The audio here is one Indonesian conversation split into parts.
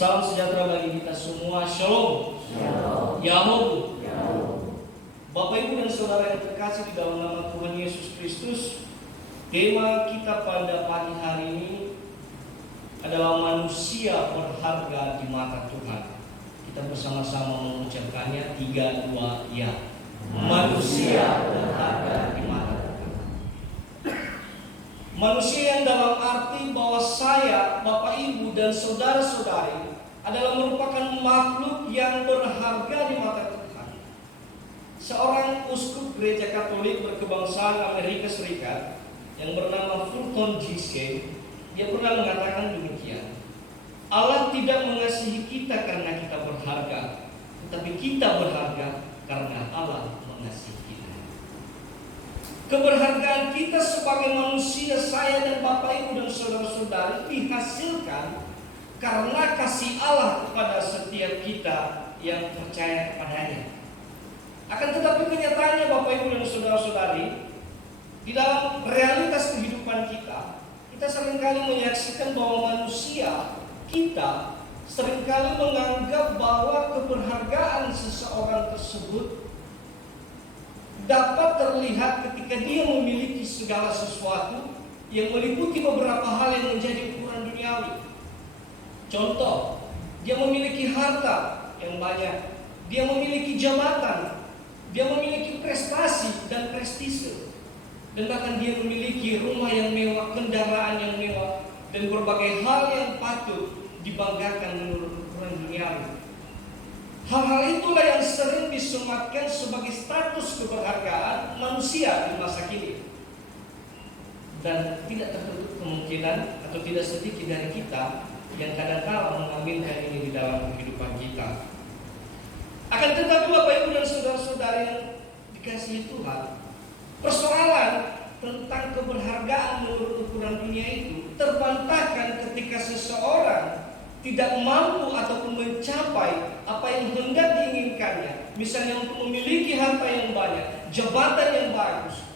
Salam sejahtera bagi kita semua. Shalom. Shalom. Yahoo. Yahoo. Bapak Ibu dan Saudara yang terkasih di dalam nama Tuhan Yesus Kristus, tema kita pada pagi hari ini adalah manusia berharga di mata Tuhan. Kita bersama-sama mengucapkannya 3, 2, ya. Manusia berharga di mata Tuhan. Manusia yang dalam arti bahwa saya, Bapak Ibu dan saudara-saudari adalah merupakan makhluk yang berharga di mata Tuhan. Seorang uskup gereja Katolik berkebangsaan Amerika Serikat yang bernama Fulton G. Sheen, dia pernah mengatakan demikian: Allah tidak mengasihi kita karena kita berharga, tetapi kita berharga karena Allah mengasihi kita. Keberhargaan kita sebagai manusia, saya dan Bapak Ibu dan saudara-saudari, dihasilkan karena kasih Allah kepada setiap kita yang percaya kepadanya. Akan tetapi kenyataannya Bapak Ibu dan saudara-saudari, di dalam realitas kehidupan kita seringkali menyaksikan bahwa manusia kita seringkali menganggap bahwa keberhargaan seseorang tersebut dapat terlihat ketika dia memiliki segala sesuatu yang meliputi beberapa hal yang menjadi ukuran duniawi. Contoh, dia memiliki harta yang banyak, dia memiliki jabatan, dia memiliki prestasi dan prestise, dan bahkan dia memiliki rumah yang mewah, kendaraan yang mewah, dan berbagai hal yang patut dibanggakan menurut ukuran duniawi. Hal-hal itulah yang sering disematkan sebagai status keberhargaan manusia di masa kini. Dan tidak tertutup kemungkinan atau tidak sedikit dari kita yang kadang-kala mengambilkan ini di dalam kehidupan kita. Akan tetapi Bapak Ibu dan saudara-saudari yang dikasihi Tuhan, persoalan tentang keberhargaan menurut ukuran dunia itu terbantahkan ketika seseorang tidak mampu ataupun mencapai apa yang hendak diinginkannya. Misalnya untuk memiliki harta yang banyak, jabatan yang bagus,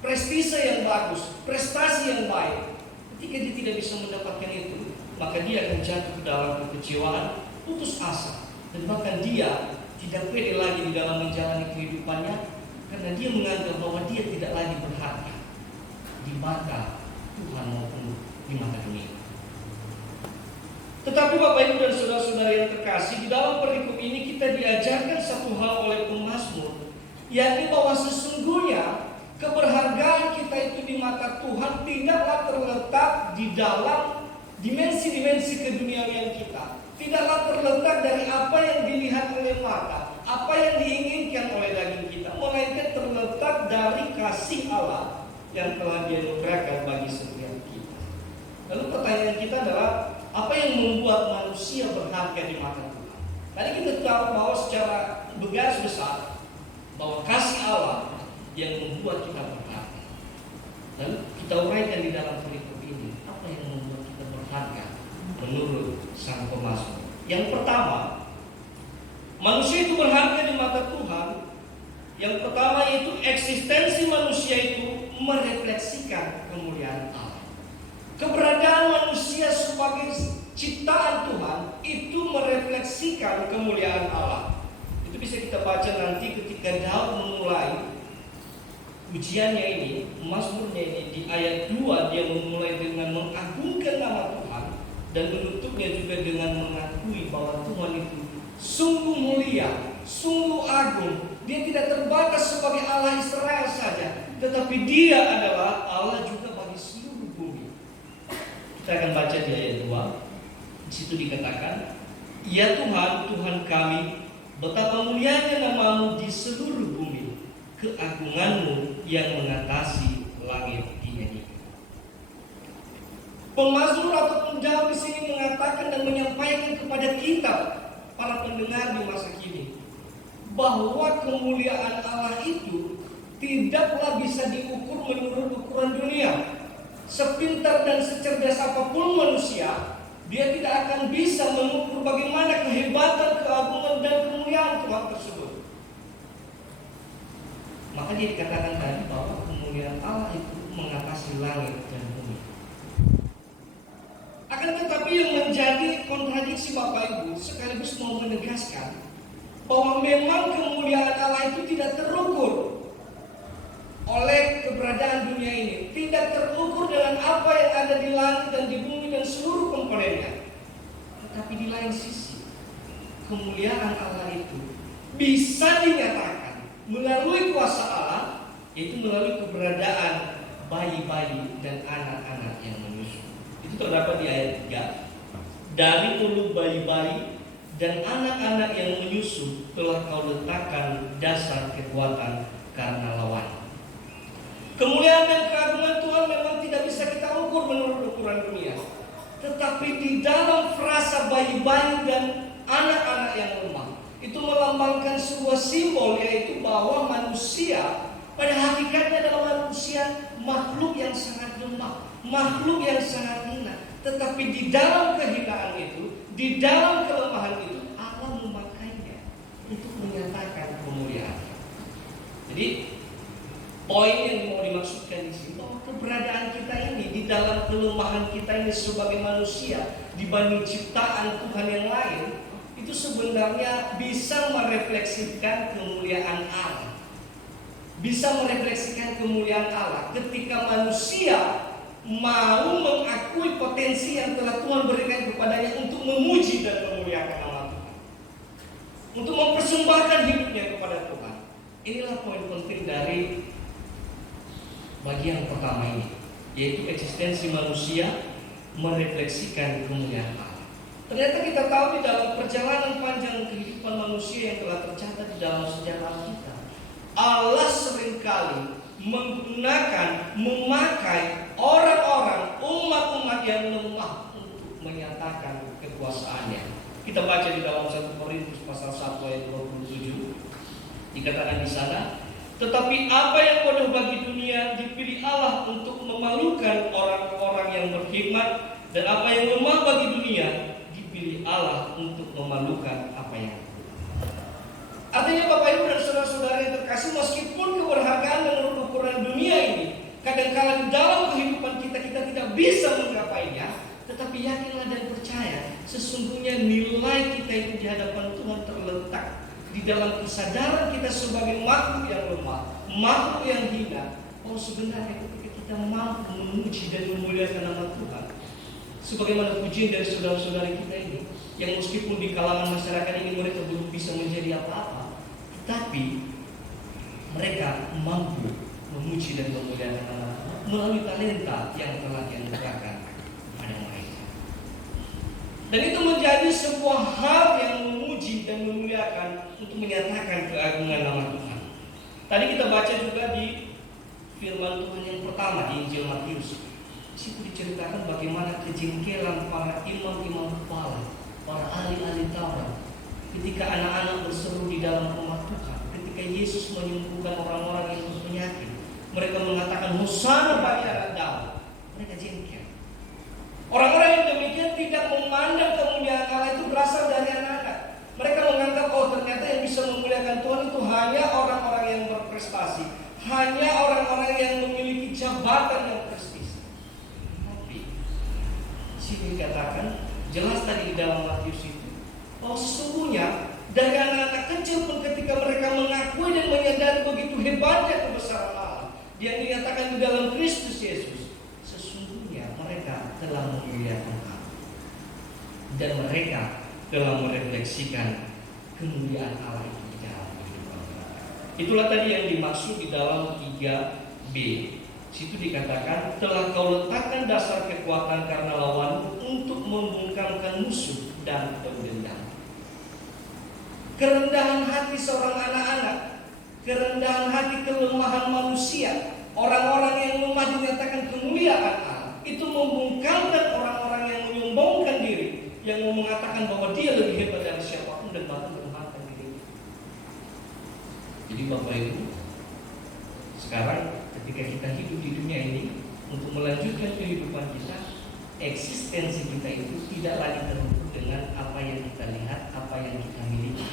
prestise yang bagus, prestasi yang baik. Ketika dia tidak bisa mendapatkan itu, maka dia akan jatuh ke dalam kekecewaan, putus asa, dan bahkan dia tidak pede lagi di dalam menjalani kehidupannya karena dia menganggap bahwa dia tidak lagi berharga di mata Tuhan maupun di mata dunia. Tetapi Bapak Ibu dan saudara-saudara yang terkasih, di dalam perikop ini kita diajarkan satu hal oleh pemazmur, yakni bahwa sesungguhnya keberhargaan kita itu di mata Tuhan tidaklah terletak di dalam dimensi-dimensi keduniawian kita, tidaklah terletak dari apa yang dilihat oleh mata, apa yang diinginkan oleh daging kita, melainkan terletak dari kasih Allah yang telah dianugerahkan bagi setiap kita. Lalu pertanyaan kita adalah, apa yang membuat manusia berharga di mata Tuhan? Tadi kita tahu bahwa secara bergaris besar bahwa kasih Allah yang membuat kita berharga. Lalu kita uraikan di dalam perikop ini, apa yang membuat kita berharga menurut sang pemazmur. Yang pertama, manusia itu berharga di mata Tuhan. Yang pertama yaitu eksistensi manusia itu merefleksikan kemuliaan Allah. Keberadaan manusia sebagai ciptaan Tuhan itu merefleksikan kemuliaan Allah. Itu bisa kita baca nanti ketika Daud memulai ujiannya ini, mazmurnya ini, di ayat 2 dia memulai dengan mengagungkan nama Tuhan dan menutupnya juga dengan mengakui bahwa Tuhan itu sungguh mulia, sungguh agung. Dia tidak terbatas sebagai Allah Israel saja, tetapi dia adalah Allah juga bagi seluruh bumi. Kita akan baca di ayat 2. Di situ dikatakan, "Ya Tuhan, Tuhan kami, betapa mulianya nama-Mu di seluruh bumi. Keagungan-Mu yang mengatasi langit dinyanyikan." Pemazmur ataupun Daud di sini mengatakan dan menyampaikan kepada kita para pendengar di masa kini bahwa kemuliaan Allah itu tidaklah bisa diukur menurut ukuran dunia. Sepintar dan secerdas apapun manusia, dia tidak akan bisa mengukur bagaimana kehebatan, keagungan dan kemuliaan Tuhan tersebut. Maka dia dikatakan tadi bahwa kemuliaan Allah itu mengatasi langit dan bumi. Akan tetapi yang menjadi kontradiksi Bapak Ibu, sekaligus mau menegaskan bahwa memang kemuliaan Allah itu tidak terukur oleh keberadaan dunia ini, tidak terukur dengan apa yang ada di langit dan di bumi dan seluruh komponennya. Tetapi di lain sisi, kemuliaan Allah itu bisa dinyatakan melalui kuasa Allah, yaitu melalui keberadaan bayi-bayi dan anak-anak yang menyusu. Itu terdapat di ayat 3. Dari ulu bayi-bayi dan anak-anak yang menyusu telah kau letakkan dasar kekuatan karena lawan. Kemuliaan dan keagungan Tuhan memang tidak bisa kita ukur menurut ukuran dunia. Tetapi di dalam frasa bayi-bayi dan anak-anak yang lemah, itu melambangkan sebuah simbol, yaitu bahwa manusia pada hakikatnya adalah manusia makhluk yang sangat lemah, makhluk yang sangat hina. Tetapi di dalam kehinaan itu, di dalam kelemahan itu, Allah memakainya untuk menyatakan kemuliaan. Jadi poin yang mau dimaksudkan di sini, bahwa keberadaan kita ini di dalam kelemahan kita ini sebagai manusia dibanding ciptaan Tuhan yang lain, itu sebenarnya bisa merefleksikan kemuliaan Allah. Bisa merefleksikan kemuliaan Allah ketika manusia mau mengakui potensi yang telah Tuhan berikan kepadanya untuk memuji dan memuliakan nama Tuhan, untuk mempersembahkan hidupnya kepada Tuhan. Inilah poin penting dari bagian pertama ini, yaitu eksistensi manusia merefleksikan kemuliaan Allah. Ternyata kita tahu di dalam perjalanan panjang kehidupan manusia yang telah tercatat di dalam sejarah kita, Allah seringkali memakai orang-orang, umat-umat yang lemah untuk menyatakan kekuasaannya. Kita baca di dalam 1 Korintus pasal 1 ayat 27, dikatakan di sana, tetapi apa yang bodoh bagi dunia dipilih Allah untuk memalukan orang-orang yang berhikmat, dan apa yang lemah bagi dunia dipilih Allah untuk memalukan apa yang lemah. Artinya Bapak Ibu dan saudara-saudara yang terkasih, meskipun keberhargaan menurut ukuran dunia ini kadang-kala di dalam kehidupan kita tidak bisa menggapainya, tetapi yakinlah dan percaya sesungguhnya nilai kita itu di hadapan Tuhan terletak di dalam kesadaran kita sebagai makhluk yang lemah, makhluk yang hina. Oh, sebenarnya ketika kita mampu memuji dan memuliakan nama Tuhan, sebagaimana pujian dari saudara-saudara kita ini, yang meskipun di kalangan masyarakat ini mereka belum bisa menjadi apa-apa, tetapi mereka mampu memuji dan memuliakan nama Tuhan melalui talenta yang telah dianugerahkan pada mereka. Dan itu menjadi sebuah hal yang memuji dan memuliakan untuk menyatakan keagungan nama Tuhan. Tadi kita baca juga di firman Tuhan yang pertama di Injil Matius. Di situ diceritakan bagaimana kejengkelan para imam-imam kepala, para ahli-ahli Taurat, ketika anak-anak berseru di dalam rumah Tuhan, ketika Yesus menyembuhkan orang-orang yang berpenyakit, mereka mengatakan Hosana bagi anak Daud. Mereka jengkel. Orang-orang yang demikian tidak memandang kemuliaan Allah itu berasal dari anak-anak. Mereka menganggap, oh ternyata yang bisa memuliakan Tuhan itu hanya orang-orang yang berprestasi, hanya orang-orang yang memiliki jabatan yang prestisi. Tapi sini dikatakan jelas tadi di dalam Matius itu, oh sesungguhnya dari anak-anak kecil pun ketika mereka mengakui dan menyadari begitu hebatnya kebesaran Allah yang dinyatakan di dalam Kristus Yesus, sesungguhnya mereka telah memuliakan Allah dan mereka telah merefleksikan kemuliaan Allah itu di dalam kehidupan mereka. Itulah tadi yang dimaksud di dalam 3b. Situ dikatakan telah kau letakkan dasar kekuatan karena lawanmu untuk membungkamkan musuh dan berdendam. Kerendahan hati seorang anak-anak, kerendahan hati kelemahan manusia, orang-orang yang lemah dinyatakan kemuliaan Allah, itu membungkamkan orang-orang yang menyombongkan diri, yang mau mengatakan bahwa dia lebih hebat dari siapapun dan bahkan melemahkan diri. Jadi Bapak Ibu, sekarang ketika kita hidup di dunia ini, untuk melanjutkan kehidupan kita, eksistensi kita itu tidak lagi terukur dengan apa yang kita lihat, apa yang kita miliki.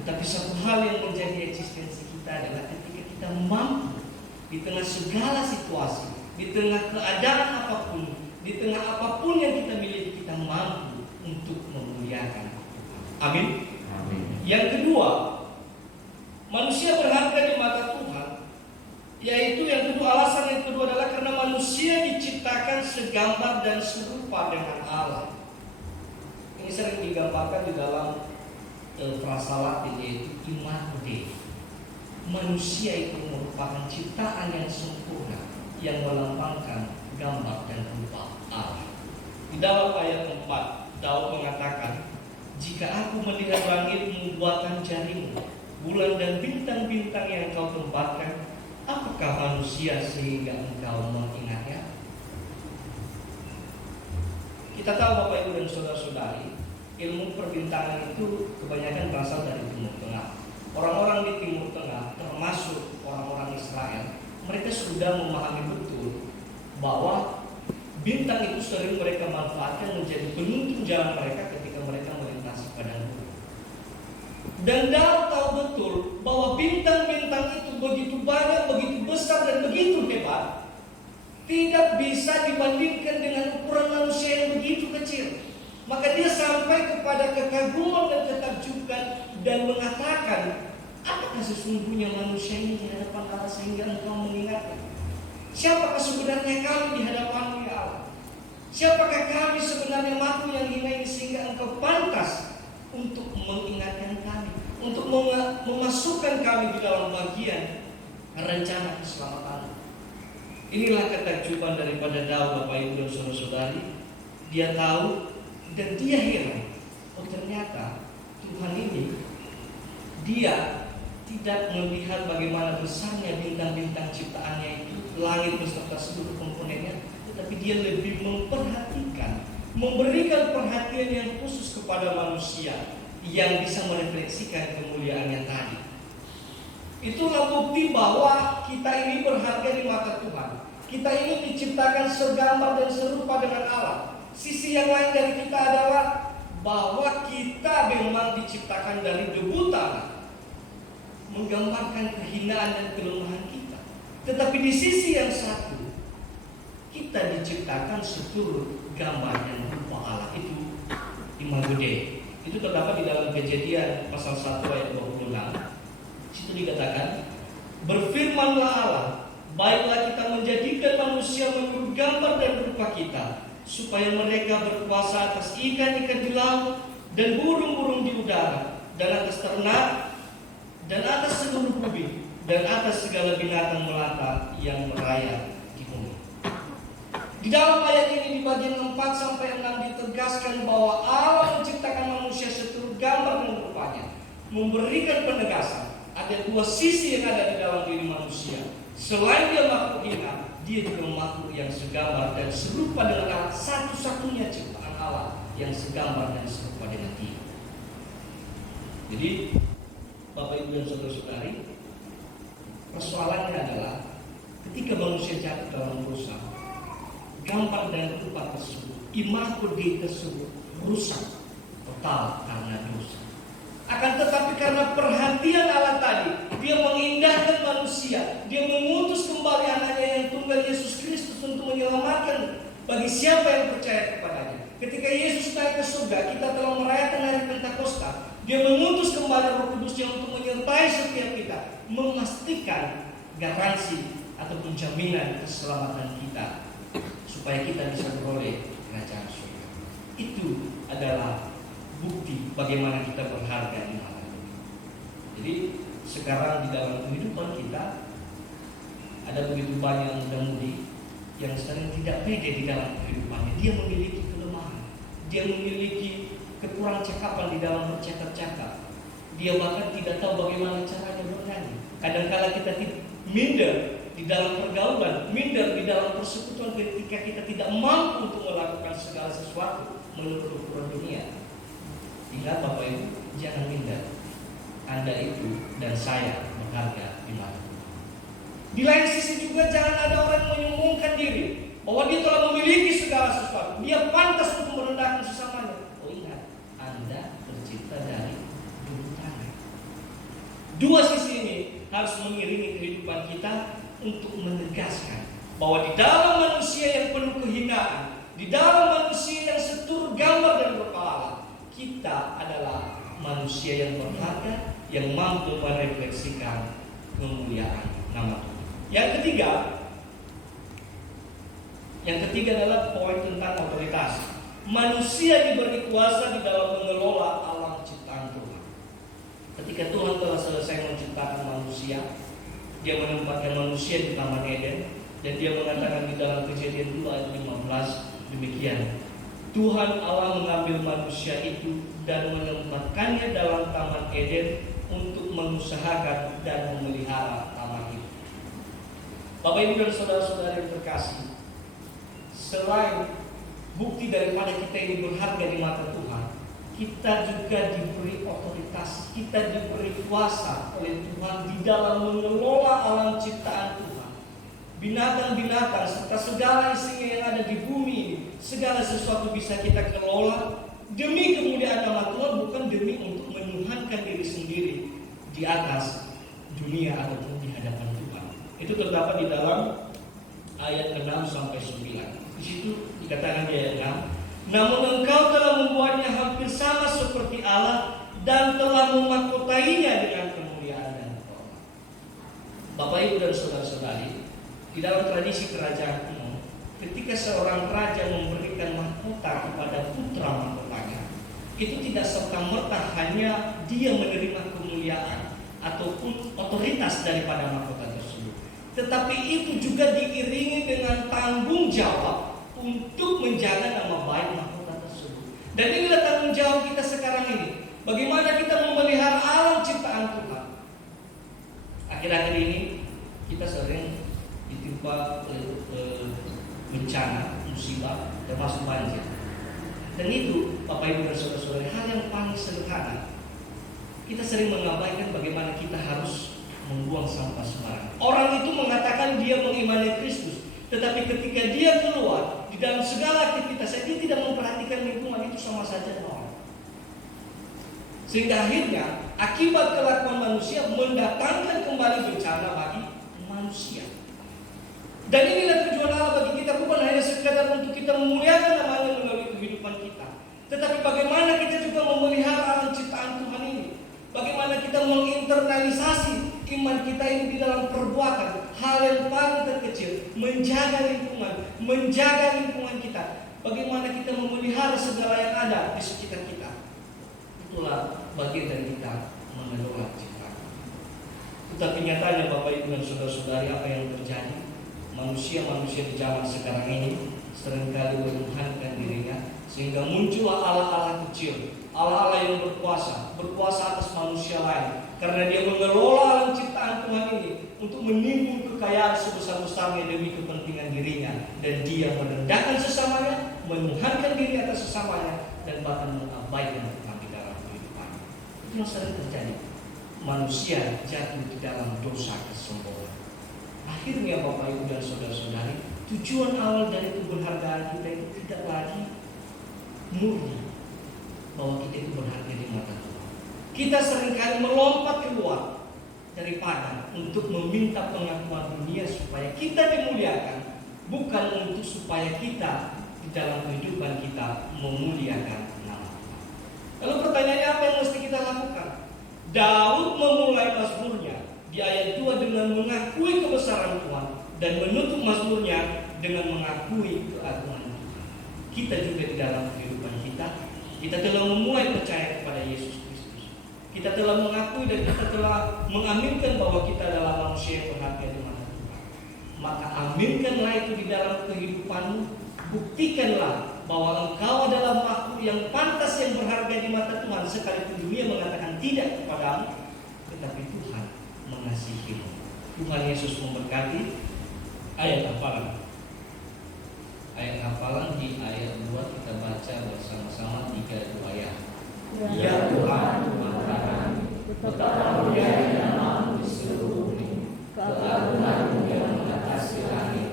Tetapi satu hal yang menjadi eksistensi kita adalah ketika kita mampu di tengah segala situasi, di tengah keadaan apapun, di tengah apapun yang kita miliki, kita mampu untuk Amin. Amin. Yang kedua, manusia berharga di mata Tuhan, yaitu yang kedua, alasan yang kedua adalah karena manusia diciptakan segambar dan serupa dengan Allah. Ini sering digambarkan di dalam frasa Latin, yaitu imago Dei. Manusia itu merupakan ciptaan yang sempurna yang melambangkan gambar dan rupa Allah. Di dalam ayat 4, Daud mengatakan, "Jika aku melihat langitmu buatan jarimu, bulan dan bintang-bintang yang kau tempatkan, apakah manusia sehingga engkau mengingatnya?" Kita tahu Bapak Ibu dan Saudara-saudari, ilmu perbintangan itu kebanyakan berasal dari Timur Tengah. Orang-orang di Timur Tengah, termasuk orang-orang Israel, mereka sudah memahami betul bahwa bintang itu sering mereka manfaatkan menjadi penuntun jalan mereka ketika mereka melintasi padang gurun. Dan Daud tahu betul bahwa bintang-bintang itu begitu banyak, begitu besar dan begitu hebat, tidak bisa dibandingkan dengan ukuran manusia yang begitu kecil. Maka dia sampai kepada kekaguman dan ketakjuban dan mengatakan, apakah sesungguhnya manusia ini di hadapan Allah sehingga engkau mengingatnya? Siapakah sebenarnya kami di hadapan-Mu ya Allah? Siapakah kami sebenarnya makhluk yang hina ini sehingga engkau pantas untuk mengingatkan kami, untuk memasukkan kami di dalam bagian rencana keselamatan? Inilah ketakjuban daripada Daud, Bapak Ibu dan Saudara-saudari. Dia tahu dan dia heran, oh ternyata Tuhan ini, dia tidak melihat bagaimana besarnya bintang-bintang ciptaannya itu, langit beserta seluruh komponennya, tetapi dia lebih memperhatikan, memberikan perhatian yang khusus kepada manusia yang bisa merefleksikan kemuliaannya tadi. Itulah bukti bahwa kita ini berharga di mata Tuhan. Kita ini diciptakan segambar dan serupa dengan Allah. Sisi yang lain dari kita adalah bahwa kita memang diciptakan dari debu tanah, menggambarkan kehinaan dan kelemahan kita. Tetapi di sisi yang satu, kita diciptakan seturut gambar dan rupa Allah, itu imago Dei. Itu terdapat di dalam Kejadian pasal 1 ayat 26. Situ dikatakan, "Berfirmanlah Allah, baiklah kita menjadikan manusia menurut gambar dan rupa kita, supaya mereka berkuasa atas ikan-ikan di laut dan burung-burung di udara, dan atas ternak, dan atas seluruh bumi, dan atas segala binatang melata yang merayap di bumi." Di dalam ayat ini di bagian 4 sampai 6 ditegaskan bahwa Allah menciptakan manusia seturut gambar dan rupanya, memberikan penegasan ada dua sisi yang ada di dalam diri manusia. Selain dia makhluk hina, dia juga makhluk yang segambar dan serupa dengan Allah, satu-satunya ciptaan Allah yang segambar dan serupa dengan dia. Jadi Bapak Ibu dan Saudara-saudari, persoalannya adalah ketika manusia jatuh dalam dosa, gambar dan rupa tersebut, imago Dei tersebut rusak total karena dosa. Akan tetapi karena perhatian Allah tadi, dia mengindahkan manusia, dia mengutus kembali anaknya yang tunggal, Yesus Kristus, untuk menyelamatkan bagi siapa yang percaya kepadanya. Ketika Yesus naik ke surga, kita telah merayakan hari Pentakosta. Dia mengutus kembali Roh Kudusnya untuk menyertai setiap kita, memastikan garansi ataupun jaminan keselamatan kita, supaya kita bisa beroleh kerajaan surga. Itu adalah bukti bagaimana kita berharga di mata Tuhan. Jadi sekarang di dalam kehidupan kita ada begitu banyak muda-mudi yang sering tidak pede di dalam kehidupannya. Dia memiliki kelemahan, dia memiliki kekurang cakapan di dalam bercakap-cakap. Dia bahkan tidak tahu bagaimana caranya bernyanyi. Kadang-kala kita minder di dalam pergaulan, minder di dalam persekutuan ketika kita tidak mampu untuk melakukan segala sesuatu menurut ukuran dunia. Ingat Bapak Ibu, jangan minder. Anda itu dan saya berharga di mata Tuhan. Di lain sisi juga jangan ada orang yang menyombongkan diri bahwa dia telah memiliki segala sesuatu, dia pantas untuk merendahkan sesamanya. Oh ingat, Anda tercipta dari debu tanah. Dua sisi ini harus mengiringi kehidupan kita untuk menegaskan bahwa di dalam manusia yang penuh kehinaan, di dalam manusia yang seturut gambar dan rupa Allah, kita adalah manusia yang berharga, yang mampu merefleksikan kemuliaan nama Tuhan. Yang ketiga adalah poin tentang otoritas. Manusia diberi kuasa di dalam mengelola alam ciptaan Tuhan. Ketika Tuhan telah selesai menciptakan manusia, Dia menempatkan manusia di Taman Eden, dan Dia mengatakan di dalam Kejadian 2 ayat 15 demikian. Tuhan Allah mengambil manusia itu dan menempatkannya dalam Taman Eden untuk mengusahakan dan memelihara taman itu. Bapak Ibu dan saudara-saudara yang terkasih, selain bukti daripada kita ini berharga di mata Tuhan, kita juga diberi otoritas, kita diberi kuasa oleh Tuhan di dalam mengelola alam ciptaan Tuhan. Binatang-binatang serta segala isinya yang ada di bumi ini, segala sesuatu bisa kita kelola demi kemuliaan nama Tuhan, bukan demi untuk menuhankan diri sendiri di atas dunia ataupun di hadapan Tuhan. Itu terdapat di dalam ayat 6 sampai 9. Di situ dikatakan di ayat 6, namun engkau telah membuatnya hampir sama seperti Allah dan telah memahkotainya dengan kemuliaan dan kehormatan. Bapak Ibu dan saudara-saudari, di dalam tradisi kerajaan kuno, ketika seorang raja memberikan mahkota kepada putra mahkotanya, itu tidak serta-merta hanya dia menerima kemuliaan ataupun otoritas daripada mahkota tersebut, tetapi itu juga diiringi dengan tanggung jawab untuk menjaga nama baik mahkota tersebut. Dan inilah tanggung jawab kita sekarang ini. Bagaimana kita memelihara alam ciptaan Tuhan. Akhir-akhir ini kita sering ditimpa bencana, musibah, termasuk banjir. Dan itu, Bapak Ibu dan saudara-saudara, hal yang paling sederhana. Kita sering mengabaikan bagaimana kita harus membuang sampah sembarangan. Orang itu mengatakan dia mengimani Kristus, tetapi ketika dia keluar di dalam segala aktivitasnya, dia tidak memperhatikan lingkungan, itu sama saja orang. Sehingga akhirnya akibat kelakuan manusia mendatangkan kembali bencana bagi manusia. Dan inilah tujuan Allah bagi kita, bukan hanya sekadar untuk kita memuliakan namanya melalui kehidupan kita, tetapi bagaimana kita juga memelihara alam ciptaan Tuhan ini. Bagaimana kita menginternalisasi iman kita ini di dalam perbuatan. Hal yang paling terkecil, menjaga lingkungan kita. Bagaimana kita memelihara segala yang ada di sekitar kita. Itulah bagian dari kita mengelola ciptaan. Tetapi nyatanya Bapak Ibu dan saudara-saudari, apa yang terjadi? Manusia-manusia di zaman sekarang ini seringkali menuhankan dirinya, sehingga muncullah Allah-Allah kecil, Allah-Allah yang berkuasa atas manusia lain, karena dia mengelola alam ciptaan Tuhan ini untuk menimbun kekayaan sebesar-besarnya demi kepentingan dirinya, dan dia merendahkan sesamanya, menuhankan diri atas sesamanya, dan bahkan mengabaikan Tuhan di dalam kehidupan. Itu yang sering terjadi. Manusia jatuh di dalam dosa kesombongan. Akhirnya Bapak Ibu dan saudara-saudari, tujuan awal dari keberhargaan kita itu tidak lagi murni bahwa kita itu berharga di mata Tuhan. Kita seringkali melompat keluar daripada untuk meminta pengakuan dunia supaya kita dimuliakan, bukan untuk supaya kita di dalam kehidupan kita memuliakan nama Tuhan. Lalu pertanyaannya, apa yang mesti kita lakukan? Daud memulai mazmurnya di ayat 2 dengan mengakui kebesaran Tuhan dan menutup mazmurnya dengan mengakui keagungan Tuhan. Kita juga di dalam kehidupan kita telah memulai percaya kepada Yesus Kristus. Kita telah mengakui dan kita telah mengaminkan bahwa kita adalah manusia yang berharga di mata Tuhan. Maka aminkanlah itu di dalam kehidupanmu. Buktikanlah bahwa engkau adalah makhluk yang pantas, yang berharga di mata Tuhan, sekalipun dunia mengatakan tidak kepadamu, tetapi Tuhan mengasihimu. Tuhan Yesus memberkati. Ayat hafalan di ayat 2 kita baca bersama-sama 3 ayat. Ya Tuhan, Tuhan kami, betapa mulia namamu di seluruh bumi, keagunganmu yang mengatasi langit